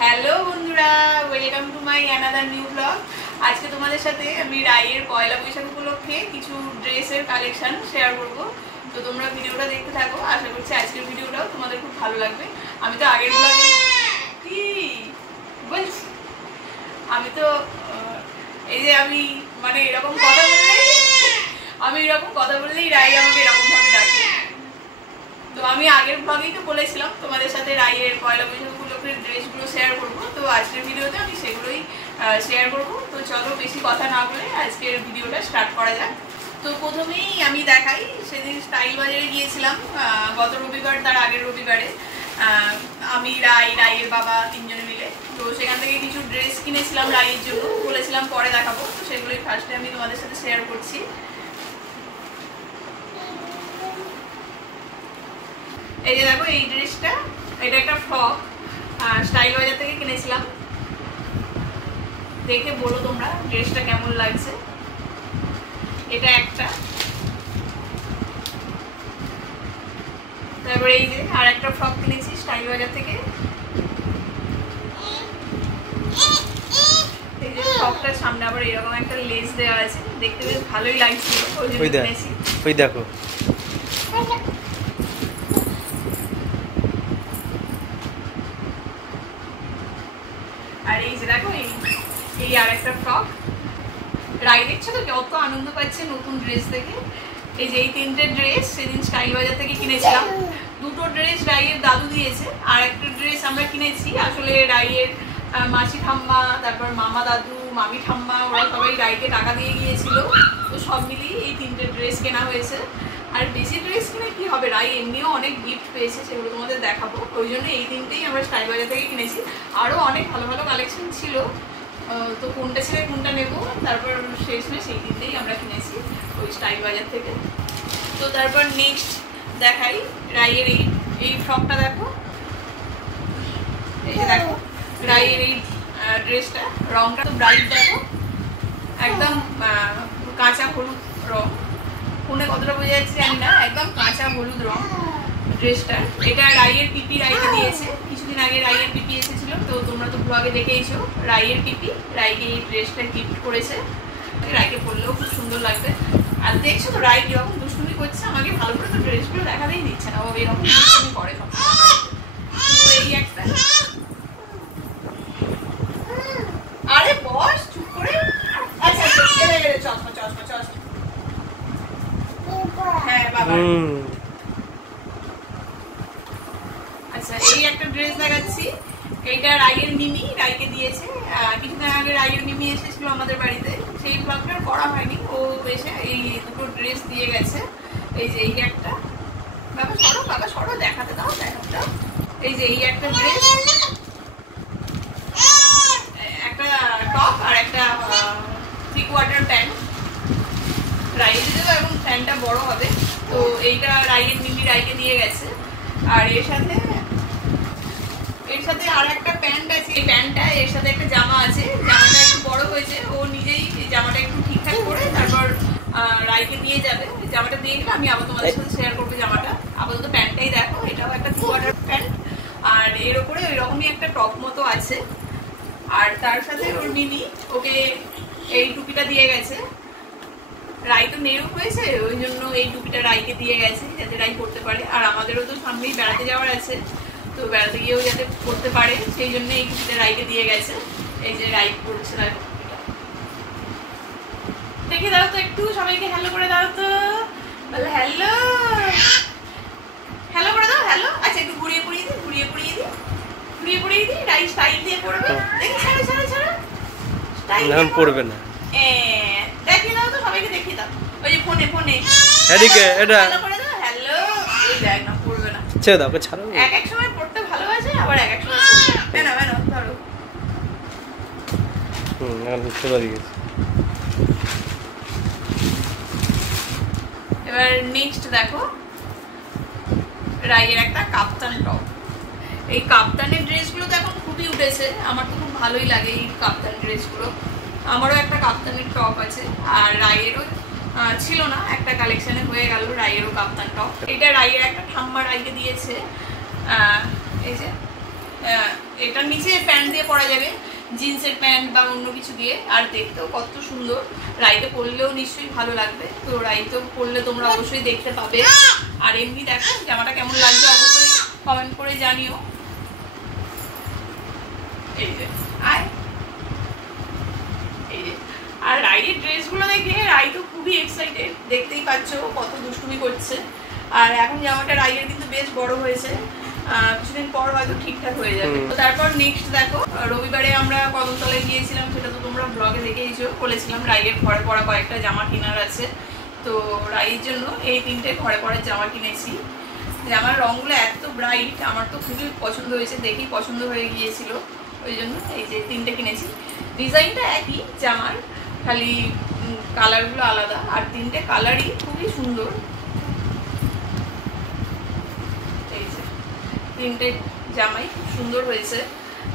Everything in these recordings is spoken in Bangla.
হ্যালো বন্ধুরা, welcome to my another new blog. আজকে তোমাদের সাথে আমি রায়ের পয়লা বৈশাখ উপলক্ষে কিছু ড্রেসের কালেকশন শেয়ার করব। তো তোমরা ভিডিওটা দেখতে থাকো, আশা করছি আজকের ভিডিওটাও তোমাদের খুব ভালো লাগবে। আমি তো আগের ব্লগে কি বলছি, আমি তো এই যে আমি মানে এরকম কথা বললেই রাই আমাকে এরকম ভাবে ডাকে। তো আমি আগের ব্লগেই তো বলেছিলাম তোমাদের সাথে রাইয়ের পয়লা বৈশাখ উপলক্ষে ড্রেসগুলো শেয়ার করবো। তো আজকের ভিডিওতে আমি সেগুলোই শেয়ার করবো। তো চলো বেশি কথা না বলে আজকের ভিডিওটা স্টার্ট করা যাক। তো প্রথমেই আমি দেখাই, সেদিন স্টাইল বাজারে গিয়েছিলাম গত রবিবার, তার আগের রবিবারে আমি রাইয়ের বাবা তিনজনে মিলে। তো সেখান থেকে কিছু ড্রেস কিনেছিলাম রাইয়ের জন্য, বলেছিলাম পরে দেখাবো। তো সেগুলোই ফার্স্টে আমি তোমাদের সাথে শেয়ার করছি। এই যে দেখো, এই ড্রেসটা, এটা একটা ফ্রক, স্টাইল বাজার থেকে কিনেছিলাম। দেখে বলো তোমরা ড্রেসটা কেমন লাগছে। এটা একটা, তারপরে এই যে আর একটা ফ্রক কিনেছি স্টাইল বাজার থেকে। এই যে ফ্রকটার সামনে আবার এরকম একটা লেস দেওয়া আছে, দেখতে বেশ ভালোই লাগছিল, ওই জন্য কিনেছি। ওই দেখো, আর এই যে দেখো, এই আর একটা ফ্রক। রাই দেখছো তো কত আনন্দ পাচ্ছে নতুন ড্রেস দেখে। এই যে এই তিনটে ড্রেস সেদিন স্টাইল বাজার থেকে কিনেছিলাম। দুটো ড্রেস রাইয়ের দাদু দিয়েছে, আর একটা ড্রেস আমরা কিনেছি। আসলে রাইয়ের মাসি ঠাম্মা, তারপর মামা দাদু, মামি ঠাম্মা, ওরা সবাই রাইকে টাকা দিয়ে গিয়েছিল। তো সব মিলিয়ে এই তিনটে ড্রেস কেনা হয়েছে। আর বেশি ড্রেস কিনে কি হবে, রাই এমনিও অনেক গিফট পেয়েছে, সেগুলো তোমাদের দেখাবো। ওই জন্য এই তিনটেই আমরা স্টাইল বাজার থেকে কিনেছি। আরও অনেক ভালো ভালো কালেকশন ছিল, তো কোনটা ছেড়ে কোনটা নেবো, তারপর শেষমেশ এই তিনটেই আমরা কিনেছি ওই স্টাইল বাজার থেকে। তো তারপর নেক্সট দেখাই রাইয়ের এই ফ্রকটা। দেখো, এই যে দেখো রাইয়ের এই ড্রেসটা, রংটা তো ব্রাইট, দেখো একদম কাঁচা হলুদ রং। ফোনে কতটা বোঝা যাচ্ছে জানি না, একদম কাঁচা হলুদ রং ড্রেসটা। এটা রাইয়ের পিপি রাইকে দিয়েছে। কিছুদিন আগে রাইয়ের পিপি এসেছিল, তো তোমরা তো ব্লগে দেখেইছো। রাইয়ের পিপি রাইকে এই ড্রেসটা গিফট করেছে। রাইকে পরলেও খুব সুন্দর লাগবে। আর দেখছো তো রাই কিরকম দুষ্টুমি করছে, আমাকে ভালো করে তো ড্রেসগুলো দেখাতেই দিচ্ছে না, ও এরকম দুষ্টুমি করে সবসময়। তো এই একটা, আরে বস চুপ করে। আচ্ছা চশমা চশমা চশমা, হ্যাঁ বাবা। আচ্ছা, এই একটা ড্রেস দেখাচ্ছি। এইটা রাইয়ের মিমি রাইকে দিয়েছে। কিছুদিন আগে রাইয়ের মিমি এসেছিল আমাদের বাড়িতে, সেই ব্লগটা করা হয়নি। ও এসে এই দুটো ড্রেস দিয়ে গেছে। এই যে এই একটা, বাবা সরো দেখাতে দাও। এই যে এই একটা ড্রেস, একটা টপ আর একটা 3/4 প্যান্ট। রাইয়ে দিয়ে দেবো, এবং প্যান্টটা বড় হবে। তো এইটা রাইয়ের মিমি রাইকে দিয়ে গেছে। আর এর সাথে আর একটা প্যান্ট আছে। এই প্যান্টটা এর সাথে একটা জামা আছে, জামাটা একটু বড় হয়েছে। ও নিজেই জামাটা একটু ঠিকঠাক করে তারপর রাইকে দিয়ে যাবে। জামাটা দিয়ে গেলে আমি আবার তোমাদের সাথে শেয়ার করবো জামাটা। আপাতত প্যান্টটাই দেখো, এটাও একটা 3/4 প্যান্ট। আর এর উপরে ওই রকমই একটা টপ মতো আছে। আর তার সাথে ওর মিমি ওকে এই টুপিটা দিয়ে গেছে। রাই তো নেরু হয়েছে, ওই জন্য এই টুপিটা রাইকে দিয়ে গেছে যাতে রাই পড়তে পারে। আর আমাদেরও তো সামনেই বেড়াতে যাওয়ার আছে, তো বেড়াতে গিয়েও যাতে পড়তে পারে, সেই জন্য এই টুপিটা রাইকে দিয়ে গেছে। এই যে রাই পড়ছে, দেখো দেখে দাও তো একটু, সবাইকে হ্যালো করে দাও তো, বলে হ্যালো হ্যালো করে দাও, হ্যালো। আচ্ছা একটু ঘুরিয়ে পড়িয়ে দিই রাই স্টাইল দিয়ে পড়বে। দেখি ছাড়ো স্টাইল পড়বে না, দেখিয়ে দাও তো, সবাইকে দেখিয়ে দাও। ওই যে ফোনে এদিকে এটা হ্যালো করে দাও, হ্যালো। এই দেখ না, পড়বে না, ছেড়ে দাও, ছাড়ো। এক সময় পড়তে ভালোবাসে, আবার এক সময় পড়বে না। ধরো চলে গেছে। এবার নেক্সট দেখো, রাইয়ের একটা কাপ্তান টপ। এই কাপ্তানের ড্রেসগুলো তো এখন খুবই উঠেছে, আমার তো খুব ভালোই লাগে এই কাপ্তান ড্রেসগুলো। আমারও একটা কাপ্তানের টপ আছে, আর রাইয়েরও ছিল না, একটা কালেকশনে হয়ে গেল রাইয়েরও কাপ্তান টপ। এটা রাইয়ের একটা ঠাম্মা রাইকে দিয়েছে। এই যে এটার নিচে প্যান্ট দিয়ে পরা যাবে, জিন্সের প্যান্ট বা অন্য কিছু দিয়ে। আর দেখতেও কত সুন্দর, রাইতে পরলেও নিশ্চয়ই ভালো লাগবে। তো রাইতেও পরলে তোমরা অবশ্যই দেখতে পাবে। আর এমনি দেখো জামাটা কেমন লাগবে অবশ্যই কমেন্ট করে জানিও। এই যে আর রাইয়ের ড্রেসগুলো দেখে রাই তো খুবই এক্সাইটেড, দেখতেই পাচ্ছ কত দুষ্টুমি করছে। আর এখন জামাটা রাইয়ের কিন্তু বেশ বড় হয়েছে, কিছুদিন পর হয়তো ঠিকঠাক হয়ে যাবে। তো তারপর নেক্সট দেখো, রবিবারে আমরা কদমতলায় গিয়েছিলাম, সেটা তো তোমরা ব্লগে দেখেইছো। বলেছিলাম রাইয়ের ঘরে পরা কয়েকটা জামা কেনার আছে, তো রাইয়ের জন্য এই 3টে ঘরে পরার জামা কিনেছি। জামার রঙগুলো এত ব্রাইট, আমার তো খুবই পছন্দ হয়েছে, দেখেই পছন্দ হয়ে গিয়েছিল, ওই জন্য এই যে 3টে কিনেছি। ডিজাইনটা একই জামার, খালি কালারগুলো আলাদা। আর 3টে কালারই খুবই সুন্দর। এই যে 3টে জামাই খুব সুন্দর হয়েছে।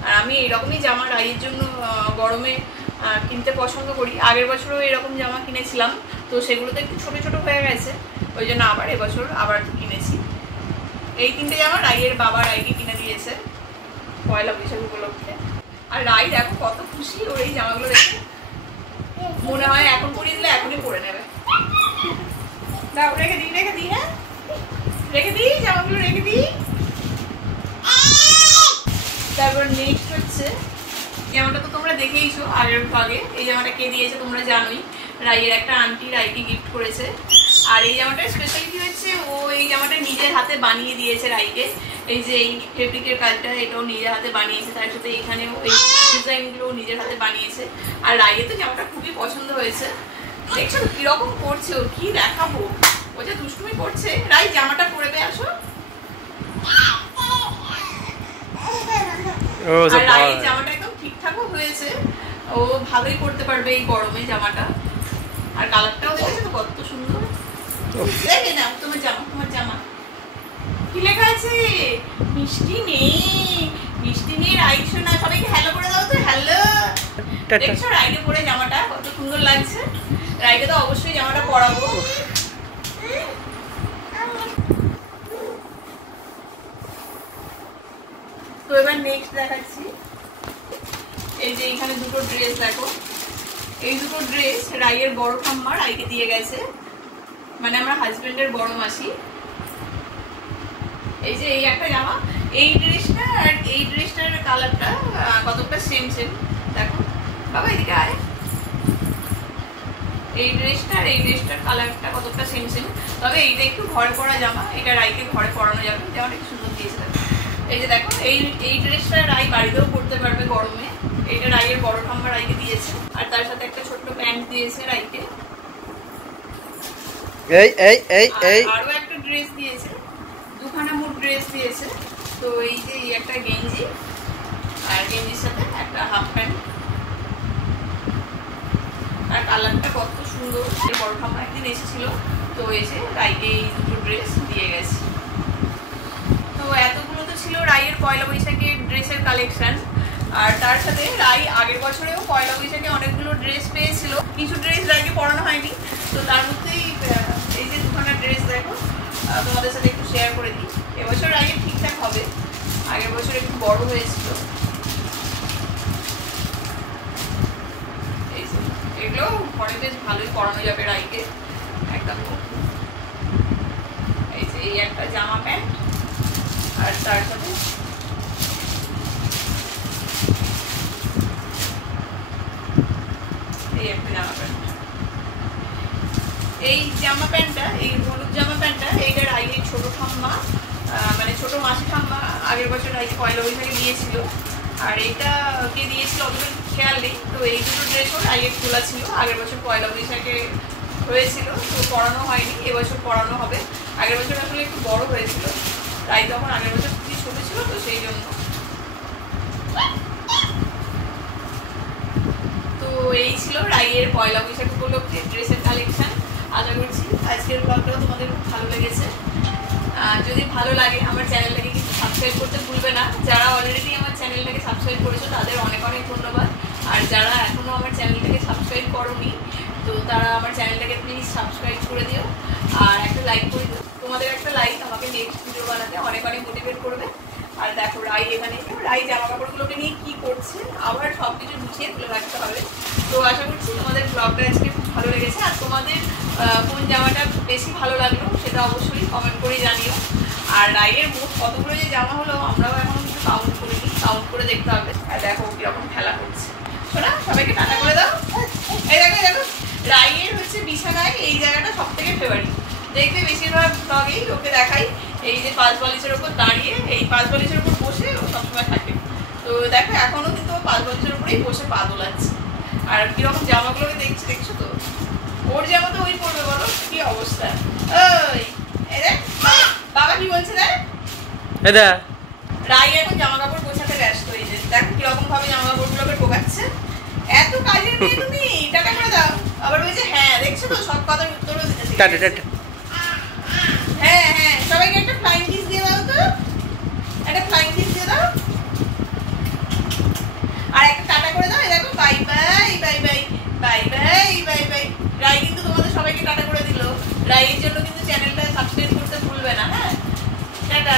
আর আমি এরকমই জামা রাইয়ের জন্য গরমে কিনতে পছন্দ করি। আগের বছরও এরকম জামা কিনেছিলাম, তো সেগুলোতে একটু ছোটো ছোটো হয়ে গেছে, ওই জন্য আবার এবছর আবার কিনেছি। এই 3টে জামা রাইয়ের বাবা রাইকে কিনে দিয়েছে পয়লা বৈশাখ উপলক্ষে। আর রাই দেখো কত খুশি ওর এই জামাগুলো দেখে, মনে হয় এখন পরিয়ে দিলে এখনই পরে নেবে। দাও, রেখে দিই হ্যাঁ, রেখে দিই জামাগুলো, রেখে দিই। তারপর নেক্সট হচ্ছে জামাটা তো তোমরা দেখেইছো আগের ভাগে। এই জামাটা কে দিয়েছে তোমরা জানোই, রাইয়ের একটা আন্টি রাইকে গিফট করেছে। আর এই জামাটার স্পেশালিটি হচ্ছে ও এই জামাটা নিজের হাতে বানিয়ে দিয়েছে রাইকে। এই যে এই ফেব্রিকের কাজটা এটাও নিজের হাতে বানিয়েছে, তার সাথে এখানেও এই ডিজাইনগুলো নিজের হাতে বানিয়েছে। আর রাইয়ের তো জামাটা খুবই পছন্দ হয়েছে। দেখছো কিরকম করছে, ও কি দেখাবো, ও যে দুষ্টুমি করছে। রাই জামাটা পরে আসো। আর রাই জামাটা একদম ঠিকঠাকও হয়েছে, ও ভালোই করতে পারবে এই গরমে জামাটা। আর কালারটাও দেখেছো তো কত সুন্দর। দেখে নাও তোমার জামা, তোমার জামা কি লেখা আছে? মিষ্টি নেই, মিষ্টি নেই রাই শোনা। সবাইকে হ্যালো করে দাও তো, হ্যালো। দেখছো রাইকে পরে জামাটা কত সুন্দর লাগছে। রাইকে তো অবশ্যই জামাটা পরাবো। তো এবার নেক্সট দেখাচ্ছি, এই যে এখানে দুটো ড্রেস দেখো। এই দুটো ড্রেস রাইয়ের বড় ঠাম্মা রাইকে দিয়ে গেছে, মানে আমার হাজবেন্ডের বড় মাসি। এই যে এই একটা জামা, এই ড্রেসটা আর এই ড্রেসটার কালারটা কতটা সেম দেখো। বাবা এদিকে আয়। এই ড্রেসটা আর এই ড্রেসটার কালারটা কতটা সেম, তবে এইটা একটু ঘরে পরা জামা, এটা রাইকে ঘরে পরানো যাবে। জামাটা একটু সুন্দর দিয়েছে। এই যে দেখো এই ড্রেসটা রাই বাড়িতেও পরতে পারবে গরমে। এটা রাইয়ের বড় ঠাম্মা রাইকে দিয়েছে। আর তার সাথে একটা ছোট্ট প্যান্ট দিয়েছে রাইকে। আরো একটা ড্রেস দিয়েছে, দুখানা মোট ড্রেস দিয়েছে। তো এই যে একটা গেঞ্জি, আর গেঞ্জির সাথে একটা হাফ প্যান্ট। আর কালারটা কত সুন্দর। বড় ঠাম্মা একদিন এসেছিল, তো এসে রাইকে এই দুটো ড্রেস দিয়ে গেছে। তো এতগুলো তো ছিল রাইয়ের পয়লা বৈশাখের ড্রেসের কালেকশন। আর তার সাথে রাই আগের বছরেও পয়লা বৈশাখে অনেকগুলো ড্রেস পেয়েছিল, কিছু ড্রেস রাইকে পরানো হয়নি। তো তার মধ্যেই এই যে দুখানা ড্রেস দেখো, তোমাদের সাথে একটু শেয়ার করে দিই। এবছর রাইয়ের ঠিকঠাক হবে, আগের বছর একটু বড় হয়েছিল। এগুলো ঘরে বেশ ভালোই পরানো যাবে রাইকে একদম। এই যে এই একটা জামা প্যান্ট, আর তার সাথে এই একটা জামা প্যান্ট। এই জামা প্যান্টটা, এই হলুদ জামা প্যান্টটা, এইটা রাইয়ের ছোট ঠাম্মা, মানে ছোট মাসি ঠাম্মা আগের বছর রাইকে পয়লা বৈশাখে দিয়েছিল। আর এইটা কে দিয়েছিল অতটা খেয়াল নেই। তো এই দুটো ড্রেসও রাইয়ের খোলা ছিল, আগের বছর পয়লা বৈশাখে হয়েছিল, তো পরানো হয়নি, এবছর পরানো হবে। আগের বছর আসলে একটু বড় হয়েছিল, রাই তখন আগের বছর খুবই ছোট ছিল, তো সেই জন্য। তো এই ছিল রাইয়ের পয়লা বৈশাখ উপলক্ষে ড্রেসের কালেকশন। আশা করছি আজকের ব্লগটাও তোমাদের খুব ভালো লেগেছে। যদি ভালো লাগে আমার চ্যানেলটাকে কিন্তু সাবস্ক্রাইব করতে ভুলবে না। যারা অলরেডি আমার চ্যানেলটাকে সাবস্ক্রাইব করেছো তাদের অনেক অনেক ধন্যবাদ। আর যারা এখনও আমার চ্যানেলটাকে সাবস্ক্রাইব করোনি, তো তারা আমার চ্যানেলটাকে প্লিজ সাবস্ক্রাইব করে দিও আর একটা লাইক করে দিও। তোমাদের একটা লাইক আমাকে নেক্সট ভিডিও বানাতে অনেক অনেক মোটিভেট করবে। আর দেখো রাই এখানে, রাই জামা কাপড়গুলোকে নিয়ে কি করছে, আবার সবকিছু গুছিয়ে তুলে রাখতে হবে। তো আশা করছি তোমাদের ব্লগটা আজকে খুব ভালো লেগেছে। আর তোমাদের কোন জামাটা বেশি ভালো লাগলো সেটা অবশ্যই কমেন্ট করে জানিও। আর রাইয়ের মোট কতগুলো যে জামা হলো আমরাও এখন কিছু কাউন্ট করিনি, কাউন্ট করে দেখতে হবে। আর দেখো কিরকম খেলা করছে। শোনা, সবাইকে টাটা করে দাও। এই দেখো দেখো, রাইয়ের হচ্ছে বিছানায় এই জায়গাটা সব থেকে ফেভারিট। দেখবে বেশিরভাগ ব্লগেই ওকে দেখাই এই যে পাঁচ বালিশের ওপর দাঁড়িয়ে, এই পাঁচ বালিশের ওপর বসে ও সবসময় থাকে। তো দেখো এখনো কিন্তু ও পাঁচ বালিশের উপরেই বসে পা দোলাচ্ছে। আর কিরকম জামাগুলোকে দেখছি, দেখছো তো? ওর জামা তো ওই পড়বে, বলো কি অবস্থা। ওই বাবা কি বলছে দেখ, রাই এখন জামা কাপড় গোছাতে ব্যস্ত। এই যে দেখো কিরকম ভাবে জামা কাপড়গুলোকে ঢোকাচ্ছে। এত কাজের মেয়ে তুমি, টাকা করে দাও। আবার বলছে হ্যাঁ, দেখছো তো সব কথার উত্তরও দিতেছে। হ্যাঁ হ্যাঁ, সবাইকে একটা ফ্লাইং কিস দিয়ে দাও তো, একটা ফ্লাইং কিস দিয়ে দাও আর একটা টাটা করে দাও। দেখো bye bye bye bye bye bye bye bye. Rai কিন্তু তোমাদের সবাইকে টাটা করে দিল। রাইয়ের জন্য কিন্তু চ্যানেলটা সাবস্ক্রাইব করতে ভুলবে না। হ্যাঁ, টাটা।